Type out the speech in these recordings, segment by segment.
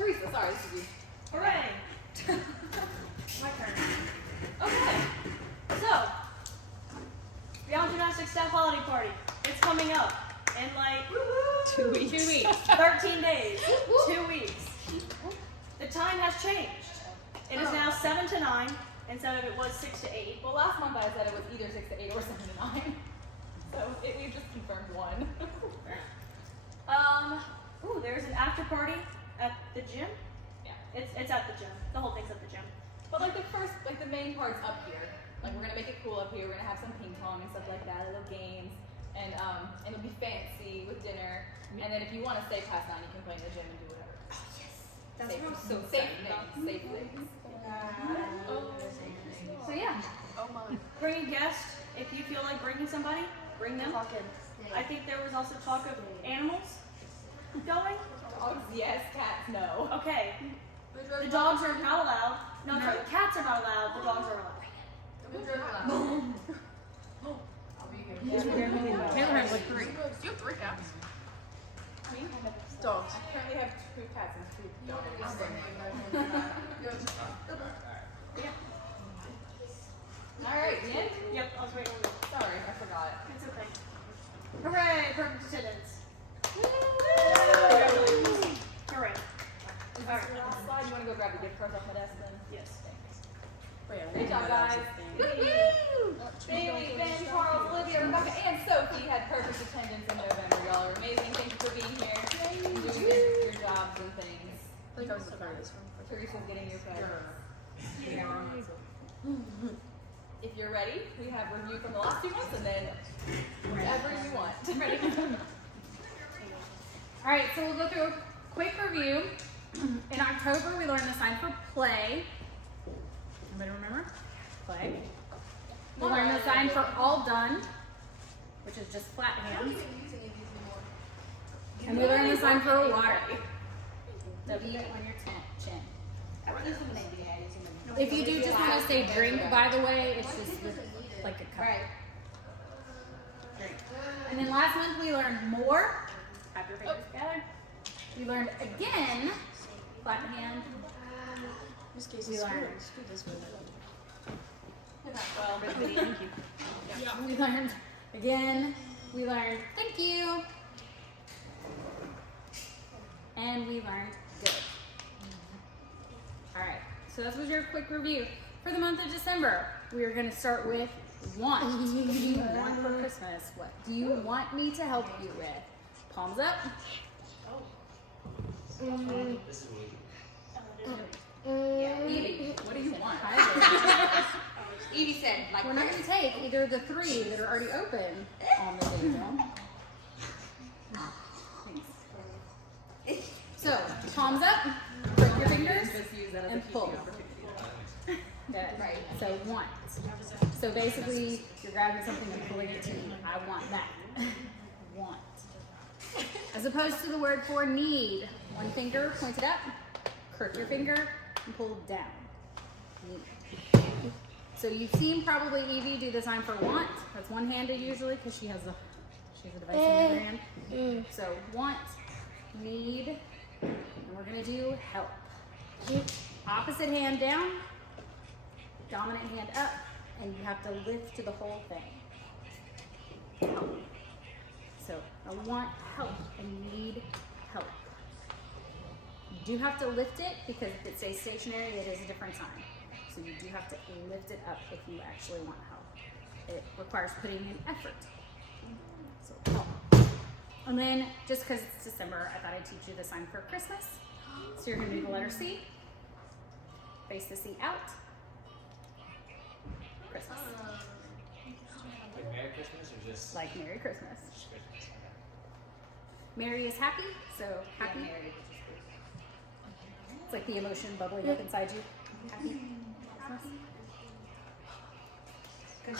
Teresa, sorry, this is you. Hooray! My turn. Okay. So, Beyond Gymnastics Staff Holiday Party. It's coming up in like 2 weeks. 2 weeks. 13 days. 2 weeks. The time has changed. It is now 7 to 9 instead of it was 6 to 8. Well, last month I said it was either 6 to 8 or 7 to 9. So we've just confirmed one. There's an after party at the gym. Yeah. It's at the gym. The whole thing's at the gym. But like the main part's up here. Like we're gonna make it cool up here. We're gonna have some ping pong and stuff like that, little games, and it'll be fancy with dinner. And then if you want to stay past 9, you can play in the gym and do whatever. Oh yes, Safe things. So yeah, bring a guest if you feel like bringing somebody. Bring them. I think there was also talk of animals going. Dogs, yes. Cats, no. Okay. The dogs are not allowed. No, sorry, the cats are not allowed. The dogs are allowed. Taylor has like 3. You have 3 cats. Dogs. I currently have 2 cats and 2 dogs. All right, Ian? Yep, I was waiting on you. Sorry, I forgot. It's okay. Hooray! Perfect attendance. Hooray. All right. Slide, you want to go grab the gift cards off my desk then? Yes. Great job, guys. Woo-hoo! Bailey, Ben, Charles, Olivia, Rebecca, and Sophie had perfect attendance in November. Y'all are amazing. Thank you for being here and doing your jobs and things. I think I was the furthest from. Teresa's getting your presents. If you're ready, we have review from the last 2 months and then whatever you want. Ready? All right, so we'll go through a quick review. In October, we learned the sign for play. Anybody remember? Play. We learned the sign for all done, which is just flat hands. And we learned the sign for water. W on your chin. If you do just want to say drink, by the way, it's just like a cup. Right. Drink. And then last month we learned more. Have your fingers together. We learned again, flat hand. This case We is learned. screw this one. Well, Thank you. We learned again. We learned thank you. And we learned good. All right. So that was your quick review. For the month of December, we are going to start with want. What do you want for Christmas? What do you want me to help you with? Palms up. Evie, what do you want? Evie said, like, We're not going to take either the 3 that are already open on the table. Thanks. So, palms up, break your fingers, and pull. Good. Right. So, want. So, basically, you're grabbing something and pulling it to you. I want that. Want. As opposed to the word for need. One finger pointed up, crook your finger, and pull down. Need. So you've seen probably Evie do the sign for want. That's one-handed usually because she has a device in her hand. So want, need, and we're gonna do help. Opposite hand down, dominant hand up, and you have to lift to the whole thing. Help. So I want help and need help. You do have to lift it because if it stays stationary, it is a different sign. So you do have to lift it up if you actually want help. It requires putting in effort. So help. And then, just because it's December, I thought I'd teach you the sign for Christmas. So you're going to do the letter C. Face the C out. Christmas. Like Merry Christmas or just Like Merry Christmas. just Christmas? Okay. Mary is happy, so happy. It's like the emotion bubbling up inside you. Happy. Come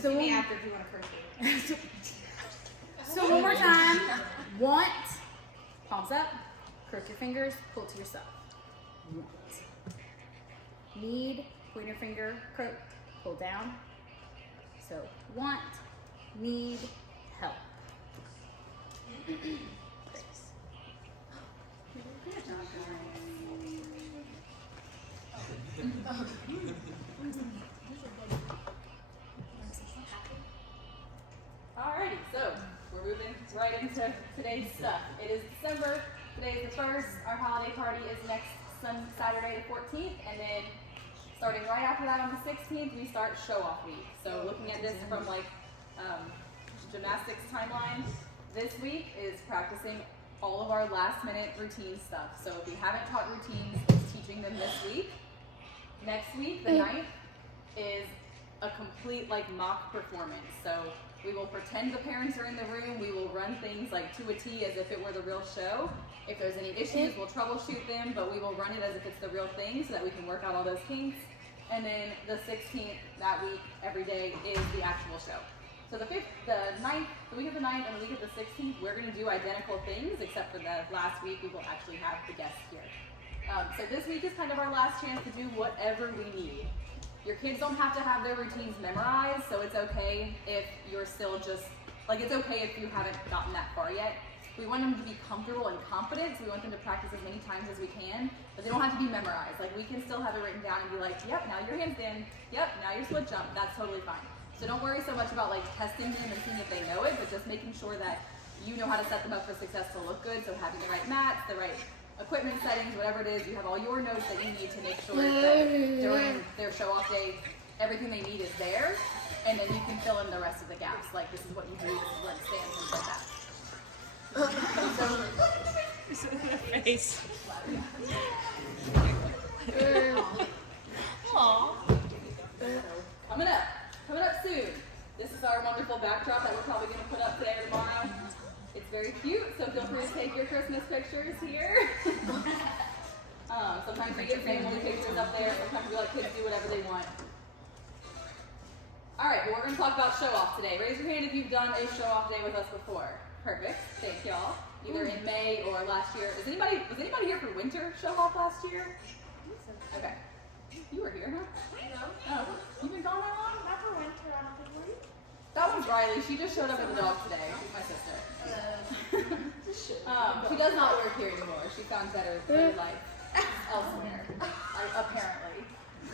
see me after if you want to curse. So one more time. Want. Palms up. Crook your fingers. Pull to yourself. Want. Need. Pointer finger. Crook. Pull down. So want. Need. Help. Good job, Lauren. Alrighty, so we're moving right into today's stuff. It is December. Today is the 1st. Our holiday party is next Saturday the 14th, and then starting right after that on the 16th, we start show-off week. So looking at this from like gymnastics timeline, this week is practicing all of our last-minute routine stuff. So if we haven't taught routines, it's teaching them this week. Next week, the 9th, is a complete like mock performance. So we will pretend the parents are in the room. We will run things like to a T as if it were the real show. If there's any issues, we'll troubleshoot them, but we will run it as if it's the real thing so that we can work out all those kinks. And then the 16th, that week, every day, is the actual show. So the week of the 9th and the week of the 16th, we're gonna do identical things, except for the last week, we will actually have the guests here. So this week is kind of our last chance to do whatever we need. Your kids don't have to have their routines memorized, so it's okay if you're still just, like it's okay if you haven't gotten that far yet. We want them to be comfortable and confident, so we want them to practice as many times as we can, but they don't have to be memorized. Like we can still have it written down and be like, yep, now your handstand, yep, now your split jump, that's totally fine. So don't worry so much about like testing them and seeing if they know it, but just making sure that you know how to set them up for success to look good, so having the right mats, the right equipment settings, whatever it is, you have all your notes that you need to make sure that during their show-off day, everything they need is there, and then you can fill in the rest of the gaps. Like this is what you do, this is where it stands, things like that. Face. Coming up soon. This is our wonderful backdrop that we're probably going to put up today or tomorrow. It's very cute, so feel free to take your Christmas pictures here. Sometimes we get family pictures up there. Sometimes we let kids do whatever they want. All right, well, we're going to talk about show-off today. Raise your hand if you've done a show-off day with us before. Perfect. Thank y'all. Either in May or last year. Was anybody here for winter show-off last year? Okay. You were here, huh? No. Oh, you've been gone that long? Not for winter, I don't think, were you? That one's Riley. She just showed up with the dog today. She's my sister. She does not work here anymore. She found better life elsewhere, apparently.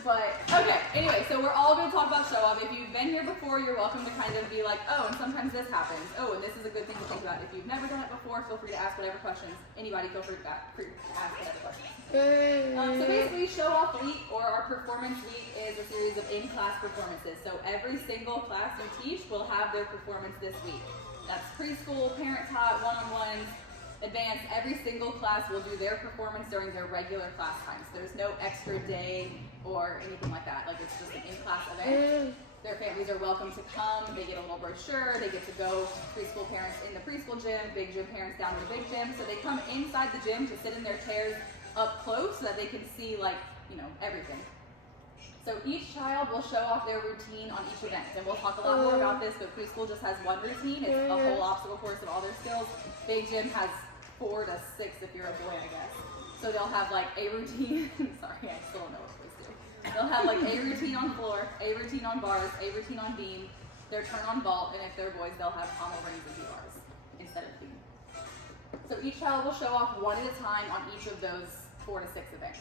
But, okay, anyway, so we're all going to talk about show-off. If you've been here before, you're welcome to kind of be like, oh, and sometimes this happens. Oh, and this is a good thing to think about. If you've never done it before, feel free to ask whatever questions. Anybody feel free to ask whatever questions. So basically, show-off week, or our performance week, is a series of in-class performances. So every single class you teach will have their performance this week. That's preschool, parent-taught, one-on-ones, advanced. Every single class will do their performance during their regular class times. There's no extra day or anything like that. Like it's just an in-class event. Their families are welcome to come. They get a little brochure. They get to go preschool parents in the preschool gym, big gym parents down in the big gym. So they come inside the gym to sit in their chairs up close so that they can see like, everything. So each child will show off their routine on each event. And we'll talk a lot more about this, but preschool just has one routine. It's a whole obstacle course of all their skills. Big gym has 4 to 6 if you're a boy, I guess. So they'll have like a routine. Sorry, I still don't know what boys do. They'll have like a routine on floor, a routine on bars, a routine on beam, their turn on vault, and if they're boys, they'll have pommel rings and bars instead of beam. So each child will show off one at a time on each of those 4 to 6 events.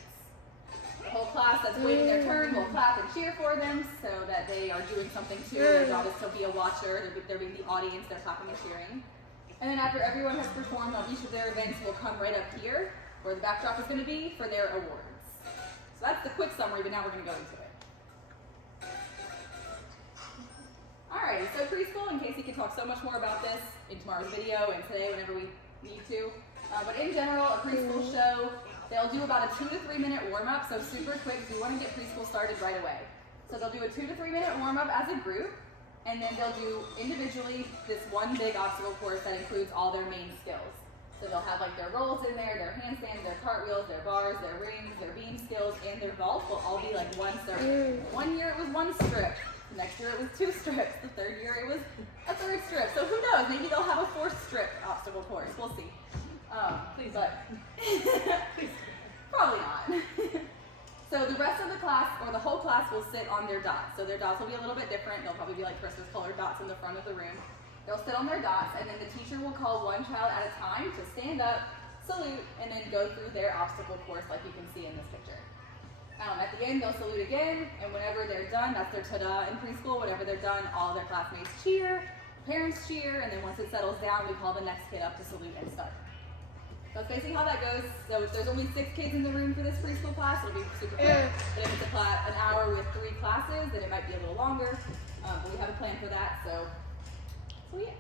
The whole class that's waiting their turn will clap and cheer for them so that they are doing something too. Their job is to be a watcher. They're being the audience. They're clapping and cheering. And then after everyone has performed on each of their events, we'll come right up here where the backdrop is going to be for their awards. So that's the quick summary, but now we're going to go into it. Alright, so preschool, and Casey can talk so much more about this in tomorrow's video and today whenever we need to. But in general, a preschool show, they'll do about a 2 to 3 minute warm-up, so super quick. We want to get preschool started right away. So they'll do a 2 to 3 minute warm-up as a group, and then they'll do individually this one big obstacle course that includes all their main skills. So they'll have like their rolls in there, their handstands, their cartwheels, their bars, their rings, their beam skills, and their vault will all be like one circuit. One year it was 1 strip. The next year it was 2 strips. The third year it was a 3rd strip. So who knows? Maybe they'll have a 4th strip obstacle course. We'll see. Please. But probably not. So the rest of the class, or the whole class, will sit on their dots. So their dots will be a little bit different. They'll probably be like Christmas colored dots in the front of the room. They'll sit on their dots, and then the teacher will call one child at a time to stand up, salute, and then go through their obstacle course like you can see in this picture. At the end, they'll salute again, and whenever they're done, that's their ta-da in preschool. Whenever they're done, all their classmates cheer, parents cheer, and then once it settles down, we call the next kid up to salute and start. So that's basically how that goes. So if there's only 6 kids in the room for this preschool class, it'll be super quick. But if it's an hour with 3 classes, then it might be a little longer. But we have a plan for that, so yeah.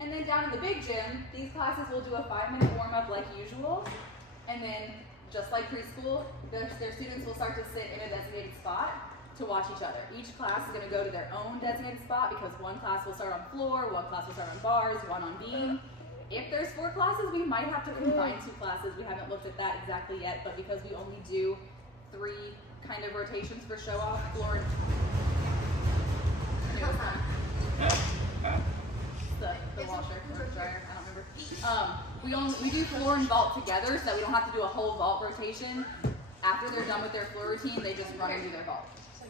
And then down in the big gym, these classes will do a 5-minute warm-up like usual. And then, just like preschool, their students will start to sit in a designated spot to watch each other. Each class is going to go to their own designated spot because one class will start on floor, one class will start on bars, one on beam. If there's 4 classes, we might have to combine 2 classes. We haven't looked at that exactly yet, but because we only do 3 kind of rotations for show off, floor and the washer or dryer, I don't remember. We do floor and vault together so that we don't have to do a whole vault rotation. After they're done with their floor routine, they just run and do their vault.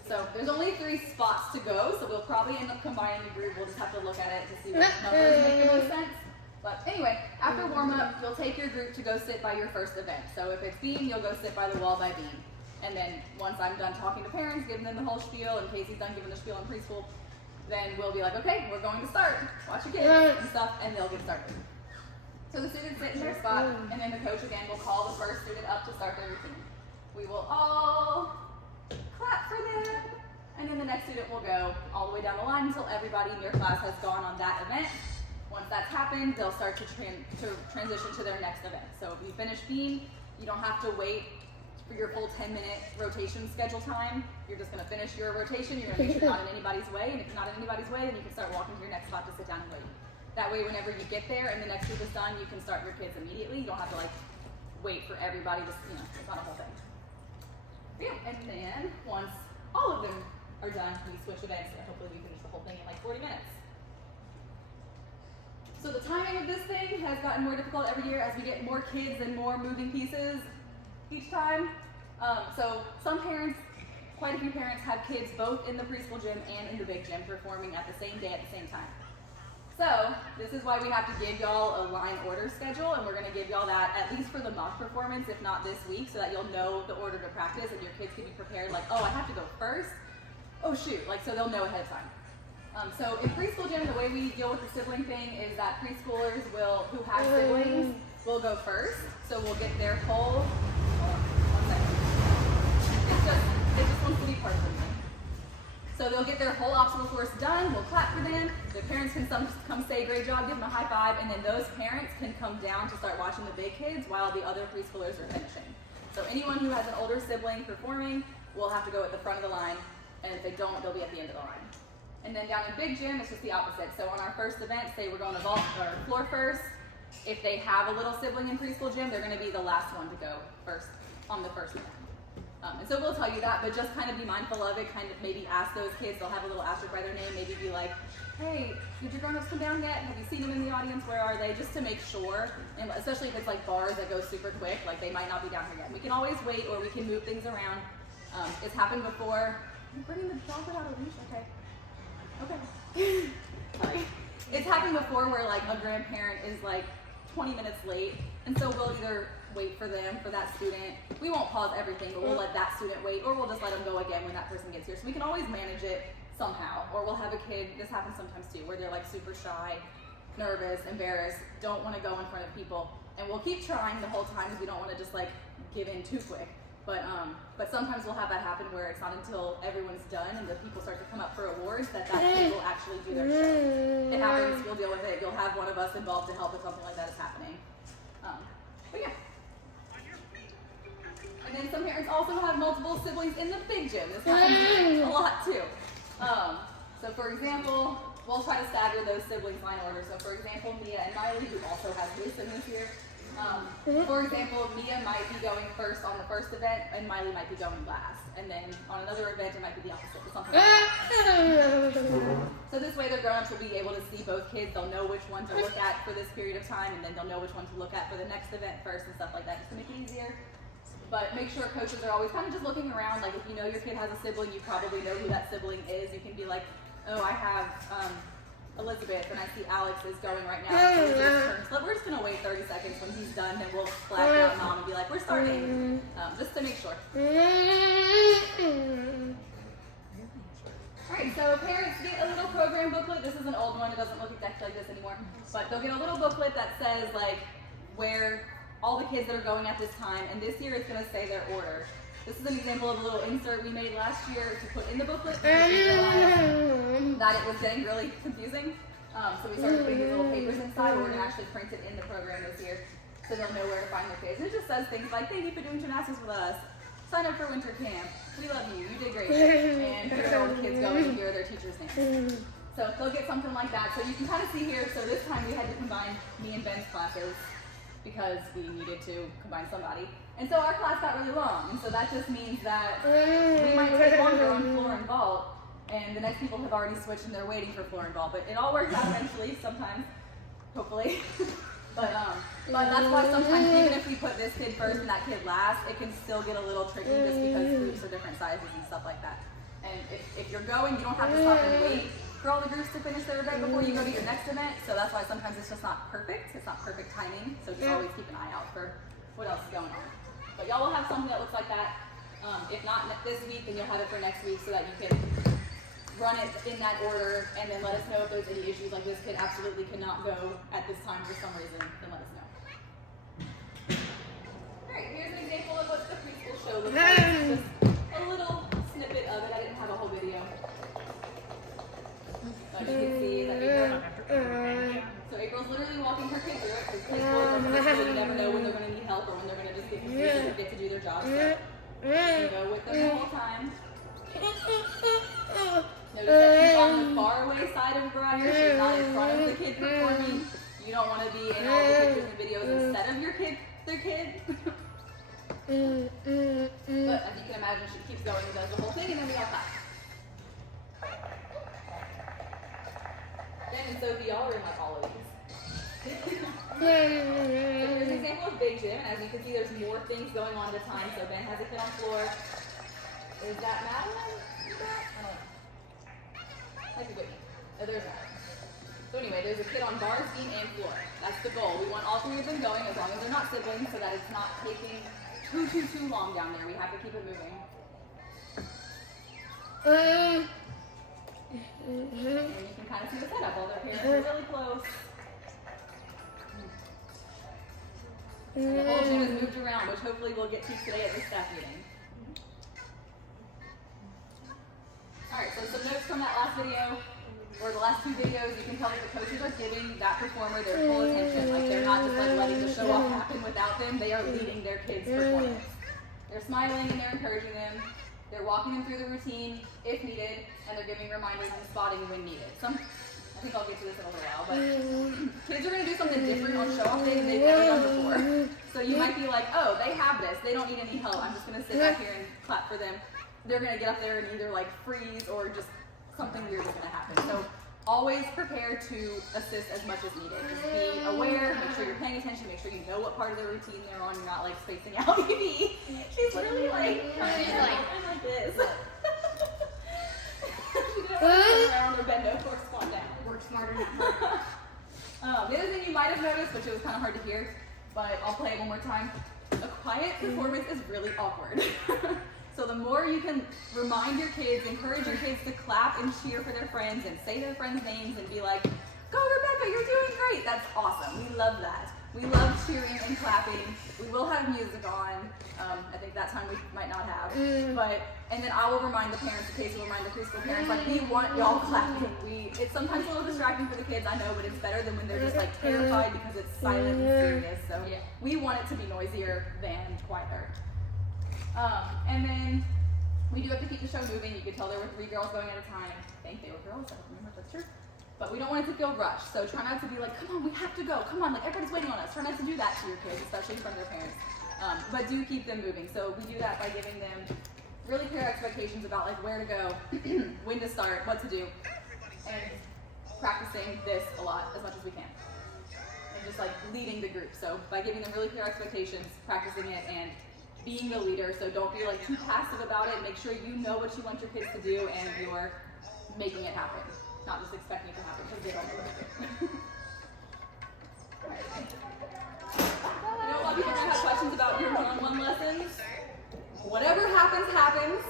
So there's only 3 spots to go, so we'll probably end up combining the group. We'll just have to look at it to see what numbers make the most sense. But anyway, after warm-up, you'll take your group to go sit by your first event. So if it's beam, you'll go sit by the wall by beam. And then once I'm done talking to parents, giving them the whole spiel, and Casey's done giving the spiel in preschool, then we'll be like, okay, we're going to start. Watch your kids and stuff, and they'll get started. So the students sit in their spot, and then the coach again will call the first student up to start their routine. We will all clap for them, and then the next student will go all the way down the line until everybody in your class has gone on that event. Once that's happened, they'll start to transition to their next event. So if you finish beam, you don't have to wait for your full 10-minute rotation schedule time. You're just going to finish your rotation. You're going to make sure you're not in anybody's way, and if you're not in anybody's way, then you can start walking to your next spot to sit down and wait. That way, whenever you get there and the next group is done, you can start your kids immediately. You don't have to wait for everybody to, it's not a whole thing. Yeah, and then once all of them are done, we switch events, and hopefully we finish the whole thing in 40 minutes. So the timing of this thing has gotten more difficult every year as we get more kids and more moving pieces each time. So some parents, quite a few parents, have kids both in the preschool gym and in the big gym performing at the same day at the same time. So this is why we have to give y'all a line order schedule, and we're going to give y'all that at least for the mock performance, if not this week, so that you'll know the order to practice and your kids can be prepared oh, I have to go first. Oh shoot, so they'll know ahead of time. So in preschool gym, the way we deal with the sibling thing is that preschoolers who have siblings will go first. So we'll get their whole, hold on, 1 second. It just wants to be part of something. So they'll get their whole obstacle course done, we'll clap for them, the parents can come say great job, give them a high five, and then those parents can come down to start watching the big kids while the other preschoolers are finishing. So anyone who has an older sibling performing will have to go at the front of the line, and if they don't, they'll be at the end of the line. And then down in big gym, it's just the opposite. So on our first event, say we're going to vault or floor first, if they have a little sibling in preschool gym, they're going to be the last one to go first on the first event. And so we'll tell you that, but just kind of be mindful of it, kind of maybe ask those kids, they'll have a little asterisk by their name, maybe be like, hey, did your grown-ups come down yet? Have you seen them in the audience? Where are they? Just to make sure, and especially if it's bars that go super quick, they might not be down here yet. We can always wait, or we can move things around. It's happened before. I'm bringing the dog without a leash, okay. Sorry. It's happened before where a grandparent is 20 minutes late, and so we'll either wait for them, for that student. We won't pause everything, but we'll let that student wait, or we'll just let them go again when that person gets here. So we can always manage it somehow. Or we'll have a kid, this happens sometimes too, where they're super shy, nervous, embarrassed, don't want to go in front of people. And we'll keep trying the whole time because we don't want to just give in too quick. But sometimes we'll have that happen where it's not until everyone's done and the people start to come up for awards that kid will actually do their show. It happens, we'll deal with it. You'll have one of us involved to help if something like that is happening. But yeah. And then some parents also have multiple siblings in the big gym. This happens a lot too. So for example, we'll try to stagger those siblings line order. So for example, Mia and Miley, who also has three siblings here. For example, Mia might be going first on the first event, and Miley might be going last. And then on another event, it might be the opposite, or something like that. So this way, the grown-ups will be able to see both kids. They'll know which one to look at for this period of time, and then they'll know which one to look at for the next event first, and stuff like that, just to make it easier. But make sure coaches are always kind of just looking around. If you know your kid has a sibling, you probably know who that sibling is. You can be like, oh, I have Elizabeth, and I see Alex is going right now. So we're just going to wait 30 seconds when he's done, and we'll flag down mom and be like, like, we're starting, just to make sure. Alright, so parents get a little program booklet. This is an old one, it doesn't look exactly like this anymore. But they'll get a little booklet that says like where all the kids that are going at this time, and this year it's going to say their order. This is an example of a little insert we made last year to put in the booklet because we realized that it was getting really confusing. So we started putting these little papers inside. We're going to actually print it in the program this year so they'll know where to find their kids. And it just says things like, thank you for doing gymnastics with us. Sign up for winter camp. We love you. You did great. And here are all the kids going. Here are their teachers' names. So they'll get something like that. So you can kind of see here. So this time we had to combine me and Ben's classes because we needed to combine somebody. And so our class got really long. And so that just means that we might take longer on floor and vault. And the next people have already switched and they're waiting for floor and vault. But it all works out eventually, sometimes, hopefully. But that's why sometimes even if we put this kid first and that kid last, it can still get a little tricky just because groups are different sizes and stuff like that. And if you're going, you don't have to stop and wait for all the groups to finish their event before you go to your next event. So that's why sometimes it's just not perfect. It's not perfect timing. So just always keep an eye out for what else is going on. But y'all will have something that looks like that. If not this week, then you'll have it for next week so that you can run it in that order and then let us know if there's any issues like this kid absolutely cannot go at this time for some reason, then let us know. Alright, here's an example of what the preschool show looks like. Just a little snippet of it. I didn't have a whole video. But you can see that April's literally walking her kid through it because preschool is like a preschool. You never know when they're going to need help or when they're going to just get confused and forget to do their job. So you go with them the whole time. Notice that she's on the far away side of Briar. She's not in front of the kid performing. You don't want to be in all the pictures and videos instead of their kid. But as you can imagine, she keeps going and does the whole thing, and then we all clap. Ben and Sophie, y'all are in like all of these. So here's an example of Big Gym. As you can see, there's more things going on at a time. So Ben has a kid on floor. Is that Madeline? Is that? I don't know. Might be Whitney. Oh, there's Madeline. So anyway, there's a kid on bars, beam, and floor. That's the goal. We want all three of them going as long as they're not siblings so that it's not taking too long down there. We have to keep it moving. And you can kind of see the setup. All their parents are really close. And the whole gym is moved around, which hopefully we'll get to today at the staff meeting. Alright, so some notes from that last video, or the last two videos. You can tell that the coaches are giving that performer their full attention. Like they're not just like letting the show off happen without them. They are leading their kids' performance. They're smiling and they're encouraging them. They're walking them through the routine if needed, and they're giving reminders and spotting when needed. I think I'll get to this in a little while, but kids are going to do something different on show-off day than they've ever done before. So you might be like, oh, they have this. They don't need any help. I'm just going to sit back here and clap for them. They're going to get up there and either like freeze or just something weird is going to happen. So always prepare to assist as much as needed. Just be aware, make sure you're paying attention, make sure you know what part of the routine they're on. You're not like spacing out Evie. She's literally like trying to like this. She didn't want to turn around or bend over or squat down. Work smarter, not harder. The other thing you might have noticed, which it was kind of hard to hear, but I'll play it one more time. A quiet performance is really awkward. So the more you can remind your kids, encourage your kids to clap and cheer for their friends and say their friends' names and be like, go Rebecca, you're doing great. That's awesome. We love that. We love cheering and clapping. We will have music on. I think that time we might not have. And then I will remind the parents, the case will remind the preschool parents, like we want y'all clapping. It's sometimes a little distracting for the kids, I know, but it's better than when they're just like terrified because it's silent and serious. So we want it to be noisier than quieter. And then we do have to keep the show moving. You could tell there were 3 girls going at a time. I think they were girls, I don't remember if that's true. But we don't want it to feel rushed. So try not to be like, come on, we have to go. Come on, like everybody's waiting on us. Try not to do that to your kids, especially in front of their parents. But do keep them moving. So we do that by giving them really clear expectations about like where to go, when to start, what to do, and practicing this a lot as much as we can. And just like leading the group. So by giving them really clear expectations, practicing it, and being the leader. So don't be like too passive about it. Make sure you know what you want your kids to do and you're making it happen. Not just expecting it to happen because they don't know what to do. I know a lot of people have questions about your one-on-one whatever happens, happens.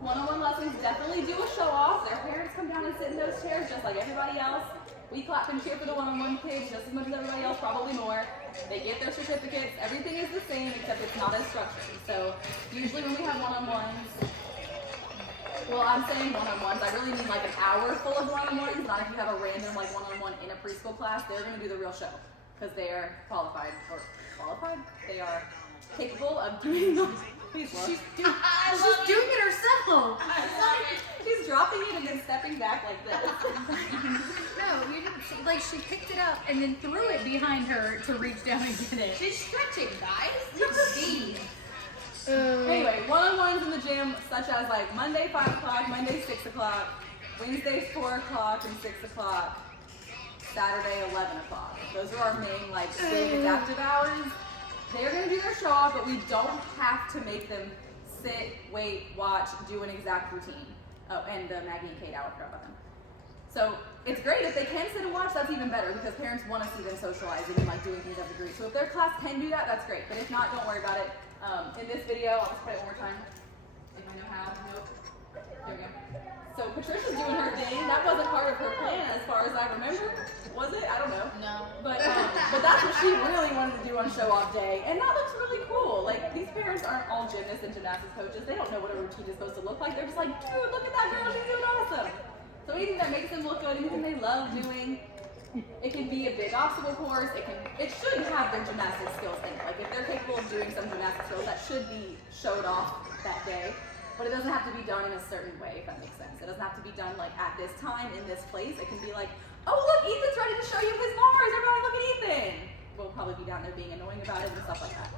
One-on-one lessons definitely do a show off. Their parents come down and sit in those chairs just like everybody else. We clap and cheer for the one-on-one kids just as much as everybody else, probably more. They get their certificates. Everything is the same except it's not as structured. So usually when we have one-on-ones, well, I'm saying one-on-ones, I really mean like an hour full of one-on-ones, not if you have a random like one-on-one in a preschool class. They're going to do the real show because they are qualified. They are capable of doing the. She's doing it herself. She's dropping it and then stepping back like this. No, you didn't. She picked it up and then threw it behind her to reach down and get it. She's stretching, guys. See. Anyway, one-on-ones in the gym, such as like Monday 5 o'clock, Monday 6 o'clock, Wednesday 4 o'clock and 6 o'clock, Saturday 11 o'clock. Those are our main like big adaptive hours. They're going to do their show off, but we don't have to make them sit, wait, watch, do an exact routine. Oh, and Maggie and Kate, I forgot about them. So it's great if they can sit and watch. That's even better because parents want to see them socializing and like doing things as a group. So if their class can do that, that's great. But if not, don't worry about it. In this video, I'll just play it one more time. If I know how. Nope. There we go. So Patricia's doing her thing. That wasn't part of her plan as far as I remember. Was it? I don't know. No. But that's what she really wanted to do on show off day. And that looks really cool. Like these parents aren't all gymnasts and gymnastics coaches. They don't know what a routine is supposed to look like. They're just like, dude, look at that girl. She's doing awesome. So anything that makes them look good, anything they love doing. It can be a big obstacle course. It should have their gymnastics skills in it. Like if they're capable of doing some gymnastics skills, that should be showed off that day. But it doesn't have to be done in a certain way, if that makes sense. It doesn't have to be done like at this time, in this place. It can be like, oh look, Ethan's ready to show you his bars. Everybody look at Ethan. We'll probably be down there being annoying about it and stuff like that.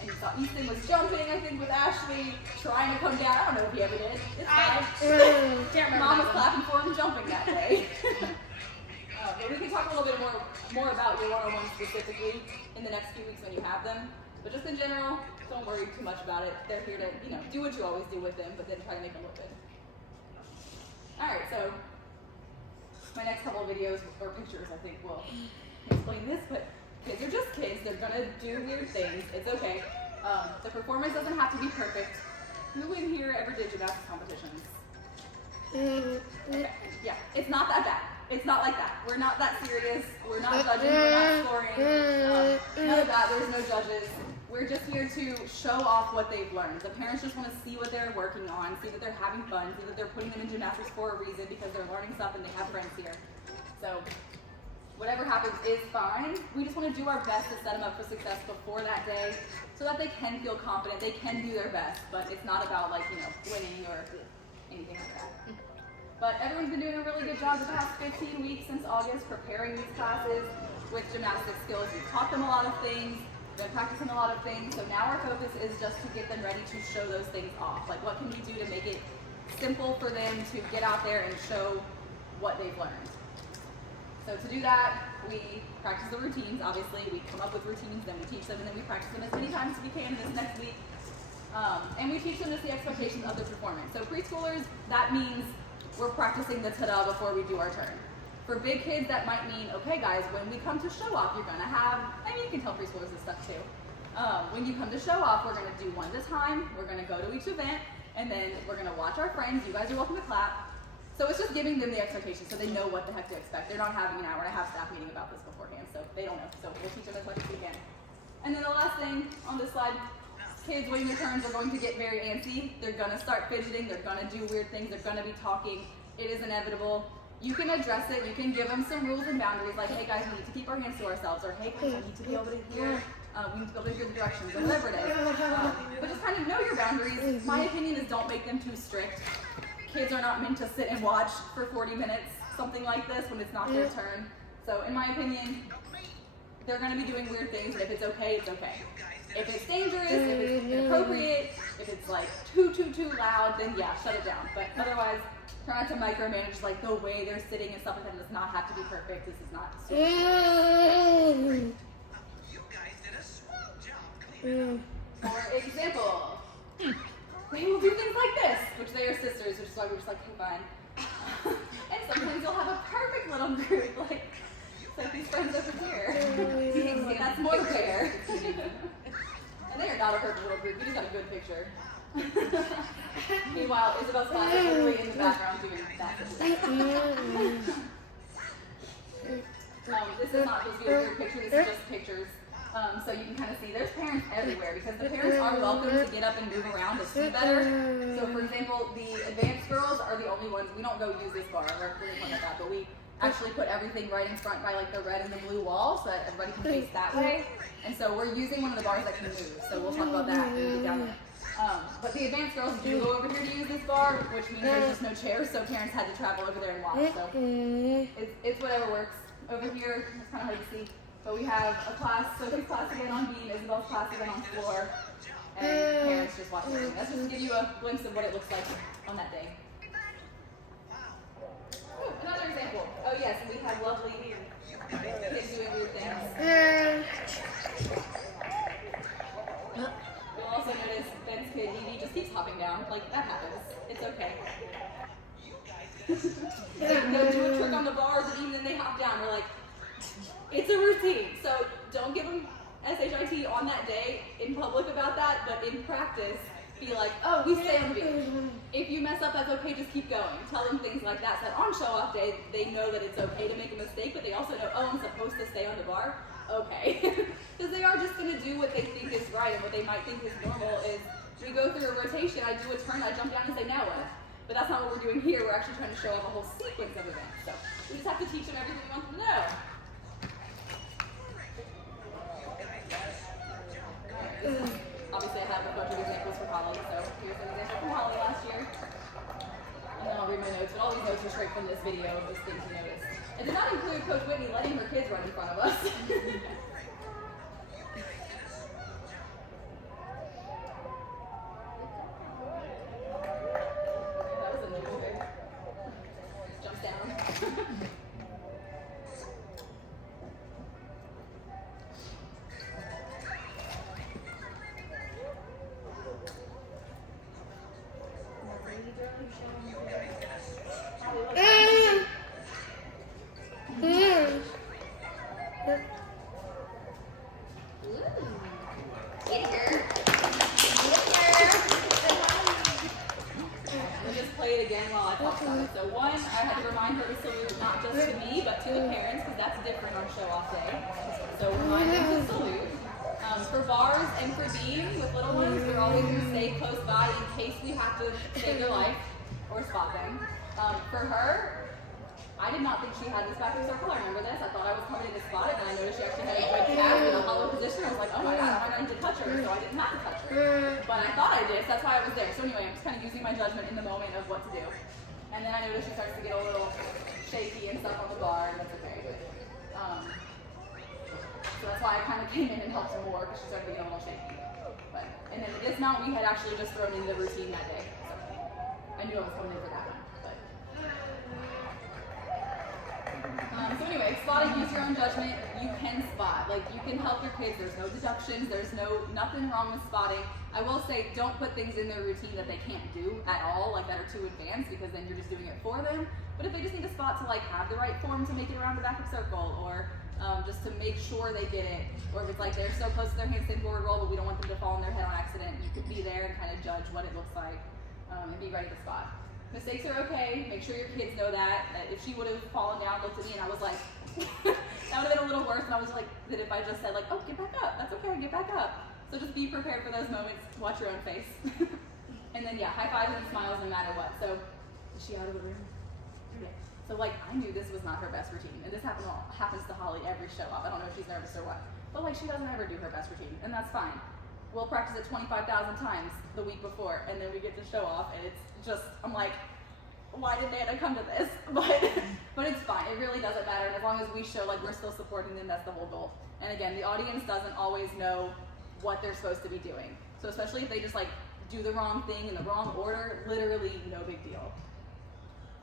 And you saw Ethan was jumping, I think, with Ashley, trying to come down. I don't know if he ever did. It's fine. Mom was clapping for him jumping that day. But we can talk a little bit more about your one-on-ones specifically in the next few weeks when you have them. But just in general, don't worry too much about it. They're here to, do what you always do with them, but then try to make them look good. Alright, so my next couple of videos, or pictures, I think, will explain this, but kids are just kids. They're gonna do weird things. It's okay. The performance doesn't have to be perfect. Who in here ever did gymnastics competitions? Okay. Yeah, it's not that bad. It's not like that. We're not that serious. We're not judging. We're not scoring. None of that. There's no judges. We're just here to show off what they've learned. The parents just want to see what they're working on, see that they're having fun, see that they're putting them in gymnastics for a reason because they're learning stuff and they have friends here. So whatever happens is fine. We just want to do our best to set them up for success before that day so that they can feel confident, they can do their best, but it's not about like, winning or anything like that. But everyone's been doing a really good job the past 15 weeks since August preparing these classes with gymnastic skills. We've taught them a lot of things, been practicing a lot of things, so now our focus is just to get them ready to show those things off. Like what can we do to make it simple for them to get out there and show what they've learned. So to do that, we practice the routines, obviously. We come up with routines, then we teach them, and then we practice them as many times as we can this next week. And we teach them just the expectations of their performance. So preschoolers, that means we're practicing the ta-da before we do our turn. For big kids, that might mean, okay guys, when we come to show off, you're gonna have, you can tell preschoolers this stuff too. When you come to show off, we're gonna do one at a time, we're gonna go to each event, and then we're gonna watch our friends, you guys are welcome to clap. So it's just giving them the expectations so they know what the heck to expect. They're not having an hour and a half staff meeting about this beforehand, so they don't know. So we'll teach them as much as we can. And then the last thing on this slide, kids waiting their turns are going to get very antsy. They're gonna start fidgeting, they're gonna do weird things, they're gonna be talking. It is inevitable. You can address it, you can give them some rules and boundaries like, hey guys, we need to keep our hands to ourselves, or hey guys, I need to be able to hear, we need to be able to hear the directions, or whatever it is. But just kind of know your boundaries. My opinion is don't make them too strict. Kids are not meant to sit and watch for 40 minutes, something like this, when it's not their turn. So in my opinion, they're gonna be doing weird things, and if it's okay, it's okay. If it's dangerous, if it's inappropriate, if it's like too loud, then yeah, shut it down. But otherwise, try not to micromanage like the way they're sitting and stuff like that. It does not have to be perfect. This is not super. You guys did a swell job. For example, they will do things like this, which they are sisters, which is why we're just like, hey, fine. And sometimes you'll have a perfect little group, like Sophie's friends over here. But that's more rare. And they are not a perfect little group. We just got a good picture. Meanwhile, Isabel's class is literally in the background doing that. This is not supposed to be a weird picture. This is just pictures. So you can kind of see there's parents everywhere because the parents are welcome to get up and move around to see better. So for example, the advanced girls are the only ones, we don't go use this bar or anything like that, but we actually put everything right in front by like the red and the blue wall so that everybody can face that way. And so we're using one of the bars that can move. So we'll talk about that when we get down there. But the advanced girls do go over here to use this bar, which means there's just no chairs, so parents had to travel over there and watch. So it's whatever works. Over here, it's kind of hard to see. But we have a class, Sophie's class again on beam, Isabel's class again on floor, and parents just watching everything. That's just to give you a glimpse of what it looks like on that day. Ooh, another example. Oh yes, we have lovely kids doing weird things. You'll also notice Ben's kid, Evie, just keeps hopping down. Like, that happens. It's okay. They'll do a trick on the bars, and even then they hop down. We're like, it's a routine, so don't give them SHIT on that day in public about that, but in practice, be like, oh, we stay on the beach. If you mess up, that's okay, just keep going. Tell them things like that, so that on show-off day, they know that it's okay to make a mistake, but they also know, oh, I'm supposed to stay on the bar? Okay. Because they are just going to do what they think is right, and what they might think is normal is, we go through a rotation, I do a turn, I jump down and say, now what? But that's not what we're doing here, we're actually trying to show off a whole sequence of events. So, we just have to teach them everything we want them to know. Obviously, I have a bunch of examples for Holly, so here's an example from Holly last year. And then I'll read my notes, but all these notes are straight from this video of just things to notice. It did not include Coach Whitney letting her kids run in front of us. That was a new trick. Jumps down. We'll just play it again while I talk about it. So one, I had to remind her to salute not just to me, but to the parents, because that's different on show-off day. So remind them to salute. For bars and for beam with little ones, we're always going to stay close by in case we have to save their life or spot them. For her, I did not think she had this backup circle. I remember this. I thought I was coming in to spot it, and I noticed she actually had a good calf in a hollow position. I was like, oh my god, I might not need to touch her, so I didn't have to touch her. But I thought I did, so that's why I was there. So anyway, I'm just kind of using my judgment in the moment of what to do. And then I noticed she starts to get a little shaky and stuff on the bar, and that's okay. So that's why I kind of came in and helped her more, because she started to get a little shaky. And then the dismount we had actually just thrown into the routine that day. So I knew I was coming in for that one. So anyway, spotting, use your own judgment. You can spot. Like, you can help your kids. There's no deductions. There's nothing wrong with spotting. I will say, don't put things in their routine that they can't do at all, like that are too advanced, because then you're just doing it for them. But if they just need a spot to like have the right form to make it around the backup circle, or just to make sure they get it, or if it's like they're so close to their handstand forward roll, but we don't want them to fall on their head on accident, you could be there and kind of judge what it looks like and be ready to spot. Mistakes are okay. Make sure your kids know that. If she would have fallen down, looked at me, and I was like, that would have been a little worse. And I was like, that if I just said like, oh, get back up. That's okay. Get back up. So just be prepared for those moments. Watch your own face. And then yeah, high fives and smiles no matter what. So is she out of the room? Yeah. So like, I knew this was not her best routine, and this happens to Holly every show off. I don't know if she's nervous or what, but like she doesn't ever do her best routine, and that's fine. We'll practice it 25,000 times the week before, and then we get to show off, and it's just, I'm like, why did Nana come to this? But it's fine. It really doesn't matter. And as long as we show like we're still supporting them, that's the whole goal. And again, the audience doesn't always know what they're supposed to be doing. So especially if they just like do the wrong thing in the wrong order, literally no big deal.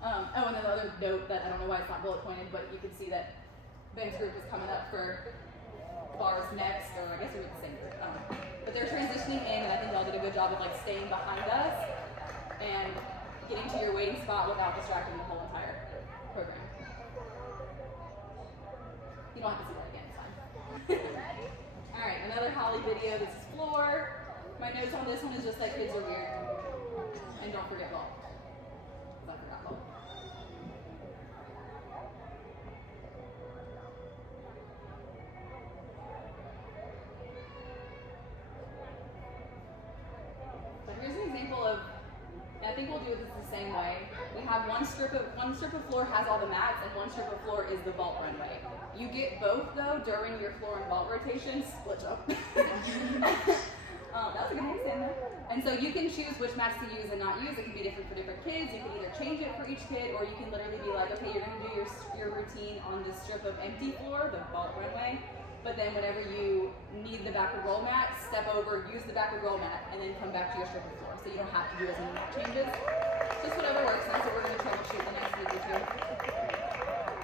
Oh, and then the other note that I don't know why it's not bullet pointed, but you can see that Ben's group is coming up for bars next, or I guess it was the same group. But they're transitioning in, and I think y'all did a good job of like staying behind us and getting to your waiting spot without distracting the whole entire program. You don't have to see that again, it's fine. All right, another Holly video. This is floor. My notes on this one is just that kids are weird. And don't forget ball. 'Cause I forgot ball. So here's an example of, and I think we'll do this the same way. We have one strip of floor has all the mats, and one strip of floor is the vault runway. You get both though during your floor and vault rotation. Split up. That was a good handstand though. And so you can choose which mats to use and not use. It can be different for different kids. You can either change it for each kid, or you can literally be like, okay, you're gonna do your routine on this strip of empty floor, the vault runway. But then whenever you need the backward roll mat, step over, use the backward roll mat, and then come back to your strip of floor. So you don't have to do as many mat changes. Just whatever works. And that's what we're gonna troubleshoot the next week or two.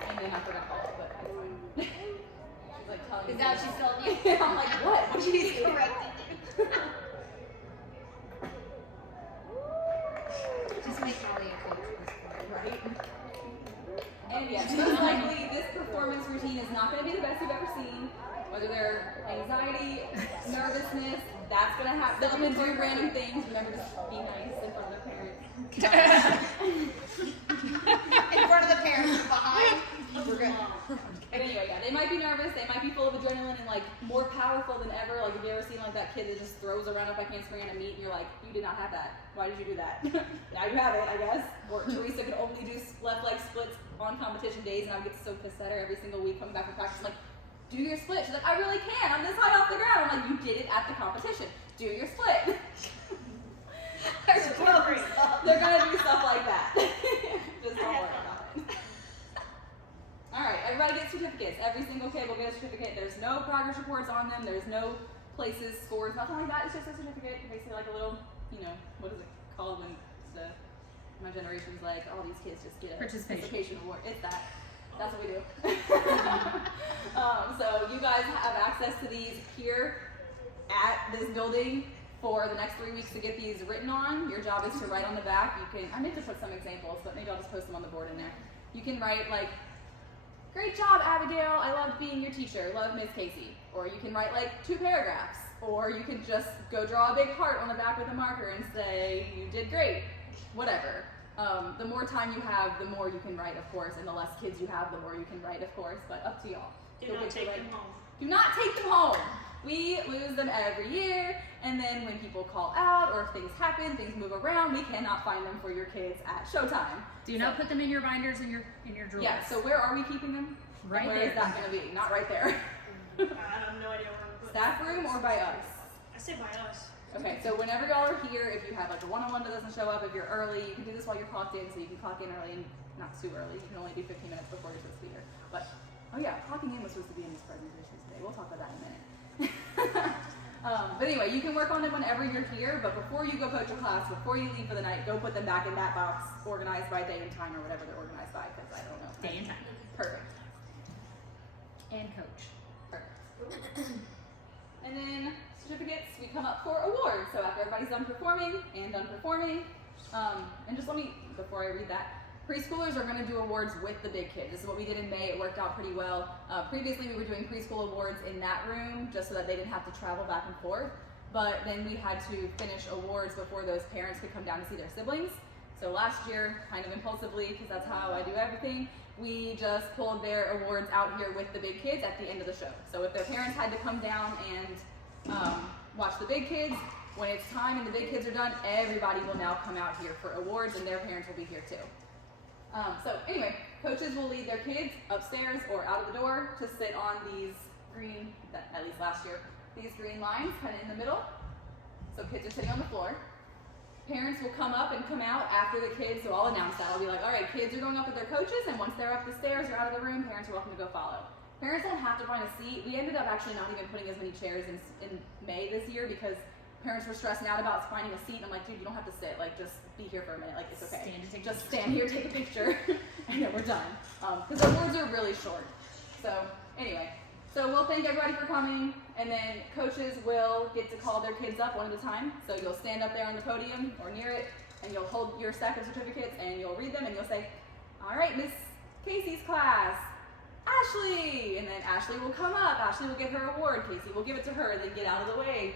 And then I forgot all, but it's fine. She's like telling me. Is that what she's telling you? I'm like, what? What did you She's do? correcting you. Just make Molly a coach at this point. Right? And yes, most likely this performance routine is not going to be the best you've ever seen. Whether they're anxiety, nervousness, that's going to happen. They're going to do random things. Remember to be nice in front of their parents. In front of the parents behind. We're good. But anyway, yeah, they might be nervous. They might be full of adrenaline and like more powerful than ever. Like, have you ever seen like that kid that just throws around up against spring at a meet and you're like, you did not have that. Why did you do that? Now you have it, I guess. Or Teresa could only do left leg splits on competition days, and I would get so pissed at her every single week coming back from practice. I'm like, do your split. She's like, I really can. I'm this high off the ground. I'm like, you did it at the competition. Do your split. They're gonna do stuff like that. Just don't worry about it. Alright, everybody gets certificates. Every single kid will get a certificate. There's no progress reports on them. There's no places, scores, nothing like that. It's just a certificate. Basically like a little, what is it called when my generation's like, all these kids just get a participation award. It's that. That's what we do. So you guys have access to these here at this building for the next 3 weeks to get these written on. Your job is to write on the back. You can, I need to put some examples, but maybe I'll just post them on the board in there. You can write like, great job, Abigail. I loved being your teacher. Love Miss Casey. Or you can write like 2 paragraphs. Or you can just go draw a big heart on the back with a marker and say, you did great. Whatever. The more time you have, the more you can write, of course. And the less kids you have, the more you can write, of course. But up to y'all. Do not take them home. Do not take them home. We lose them every year. And then when people call out or if things happen, things move around, we cannot find them for your kids at showtime. Do not put them in your binders in your drawers. Yeah, so where are we keeping them? Right Where there. is that going to be? Not right there. I have no idea where I'm going to put it. Staff room or by us? I say by us. Okay, so whenever y'all are here, if you have like a one-on-one that doesn't show up, if you're early, you can do this while you're clocked in, so you can clock in early and not too early. You can only do 15 minutes before you're supposed to be here. But, oh yeah, clocking in was supposed to be in these presentations today. We'll talk about that in a minute. But anyway, you can work on it whenever you're here, but before you go coach a class, before you leave for the night, go put them back in that box, organized by day and time or whatever they're organized by, because I don't know. Day and time. Perfect. And coach. Perfect. And then certificates, we come up for awards. So after everybody's done performing, and just let me, before I read that, preschoolers are going to do awards with the big kids. This is what we did in May. It worked out pretty well. Previously, we were doing preschool awards in that room just so that they didn't have to travel back and forth. But then we had to finish awards before those parents could come down to see their siblings. So last year, kind of impulsively, because that's how I do everything, we just pulled their awards out here with the big kids at the end of the show. So if their parents had to come down and watch the big kids, when it's time and the big kids are done, everybody will now come out here for awards and their parents will be here too. So anyway, coaches will lead their kids upstairs or out of the door to sit on these green, at least last year, these green lines kind of in the middle. So kids are sitting on the floor. Parents will come up and come out after the kids, so I'll announce that. I'll be like, all right, kids are going up with their coaches, and once they're up the stairs or out of the room, parents are welcome to go follow. Parents don't have to find a seat. We ended up actually not even putting as many chairs in May this year because parents were stressing out about finding a seat. And I'm like, dude, you don't have to sit. Like, just be here for a minute. Like, it's okay. Just stand here, take a picture, and then we're done. Because the awards are really short. So anyway, so we'll thank everybody for coming, and then coaches will get to call their kids up one at a time. So you'll stand up there on the podium or near it, and you'll hold your stack of certificates, and you'll read them, and you'll say, all right, Miss Casey's class, Ashley, and then Ashley will come up. Ashley will get her award. Casey will give it to her, and then get out of the way.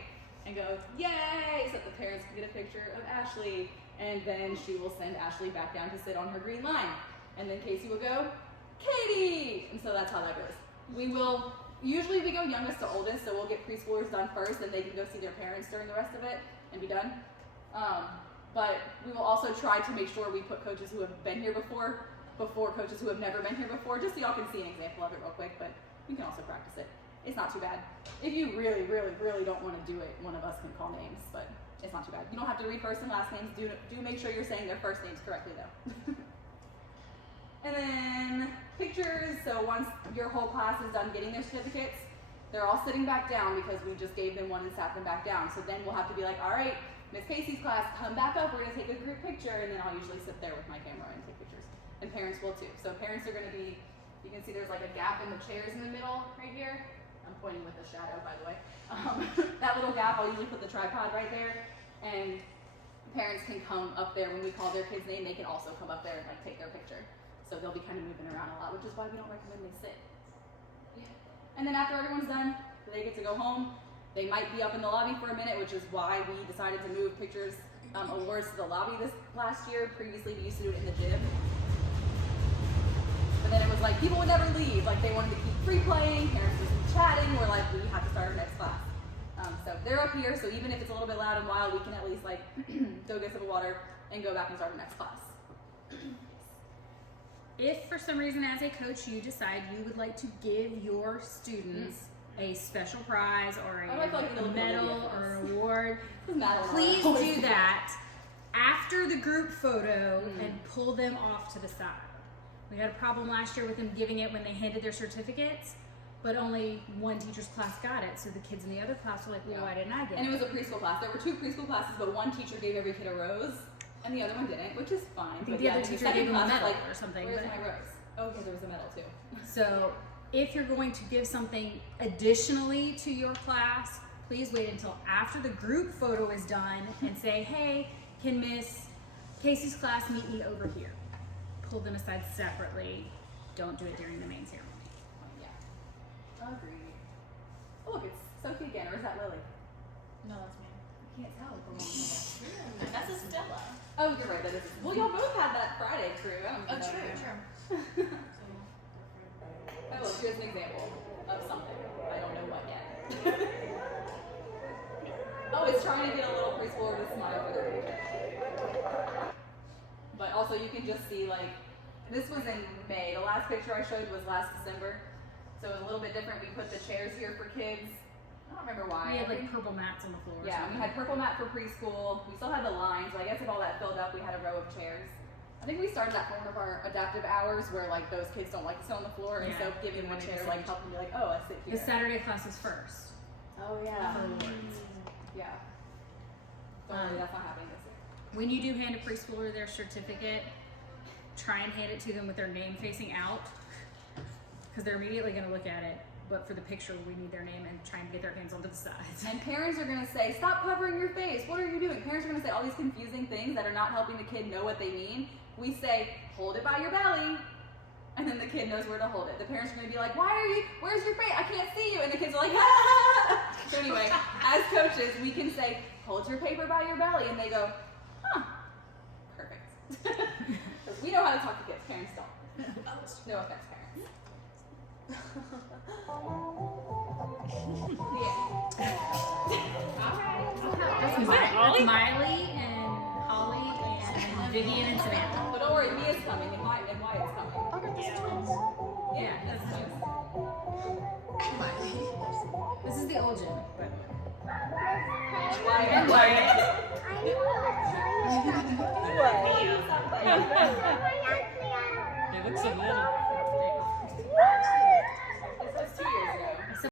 and go, yay, so that the parents can get a picture of Ashley, and then she will send Ashley back down to sit on her green line. And then Casey will go, Katie! And so that's how that goes. Usually we go youngest to oldest, so we'll get preschoolers done first, and they can go see their parents during the rest of it and be done. But we will also try to make sure we put coaches who have been here before coaches who have never been here before, just so y'all can see an example of it real quick, but you can also practice it. It's not too bad. If you really, really, really don't want to do it, one of us can call names, but it's not too bad. You don't have to read first and last names. Do make sure you're saying their first names correctly though. And then pictures, so once your whole class is done getting their certificates, they're all sitting back down because we just gave them one and sat them back down. So then we'll have to be like, all right, Miss Casey's class, come back up, we're gonna take a group picture, and then I'll usually sit there with my camera and take pictures. And parents will too. So parents are gonna be, you can see there's like a gap in the chairs in the middle right here. I'm pointing with a shadow, by the way. That little gap, I'll usually put the tripod right there, and parents can come up there when we call their kid's name, they can also come up there and like take their picture. So they'll be kind of moving around a lot, which is why we don't recommend they sit. Yeah. And then after everyone's done, they get to go home. They might be up in the lobby for a minute, which is why we decided to move pictures awards to the lobby this last year. Previously, we used to do it in the gym. But then it was like, people would never leave. Like, they wanted to keep free playing, parents just keep chatting. We're like, we have to start our next class. So they're up here, so even if it's a little bit loud and wild, we can at least like go get some water and go back and start the next class. If for some reason as a coach you decide you would like to give your students a special prize or a medal or an award, please do that after the group photo and pull them off to the side. We had a problem last year with them giving it when they handed their certificates, but only one teacher's class got it, so the kids in the other class were like, well, why didn't I get it? And it was a preschool class. There were 2 preschool classes, but one teacher gave every kid a rose. And the other one didn't, which is fine. I think the other teacher gave them a medal or something. Where's my rose? Oh, okay, there was a medal too. So if you're going to give something additionally to your class, please wait until after the group photo is done and say, hey, can Miss Casey's class meet me over here? Pull them aside separately. Don't do it during the main ceremony. Yeah. Agreed. Oh, look, it's Sophie again, or is that Lily? No, that's me. I can't tell. That's Estella. Oh, you're right. That is. Well, y'all both had that Friday crew. I don't Oh, know. true. Oh, look, here's an example of something. I don't know what yet. Oh, it's trying to get a little preschooler to smile for their teacher. But also, you can just see like this was in May. The last picture I showed was last December, so it was a little bit different. We put the chairs here for kids. I don't remember why. We had like purple mats on the floor. Yeah, we had purple mat for preschool. We still had the line, so I guess if all that filled up, we had a row of chairs. I think we started that for one of our adaptive hours where like those kids don't like to sit on the floor, and so giving them a chair like help them be like, oh, I sit here. The Saturday class is first. Oh yeah. For awards. Yeah. Don't worry, that's not happening this year. When you do hand a preschooler their certificate, try and hand it to them with their name facing out, because they're immediately going to look at it. But for the picture, we need their name and try and get their hands onto the sides. And parents are going to say, stop covering your face. What are you doing? Parents are going to say all these confusing things that are not helping the kid know what they mean. We say, hold it by your belly. And then the kid knows where to hold it. The parents are going to be like, where's your face? I can't see you. And the kids are like, ah! So anyway, as coaches, we can say, hold your paper by your belly. And they go, huh, perfect. Because we know how to talk to kids. Parents don't. No offense, parents. That's Miley and Holly and Vivian and Samantha. But don't worry, Mia's coming and Wyatt's coming. Yeah, that's nice. This is the old gym. But It looks so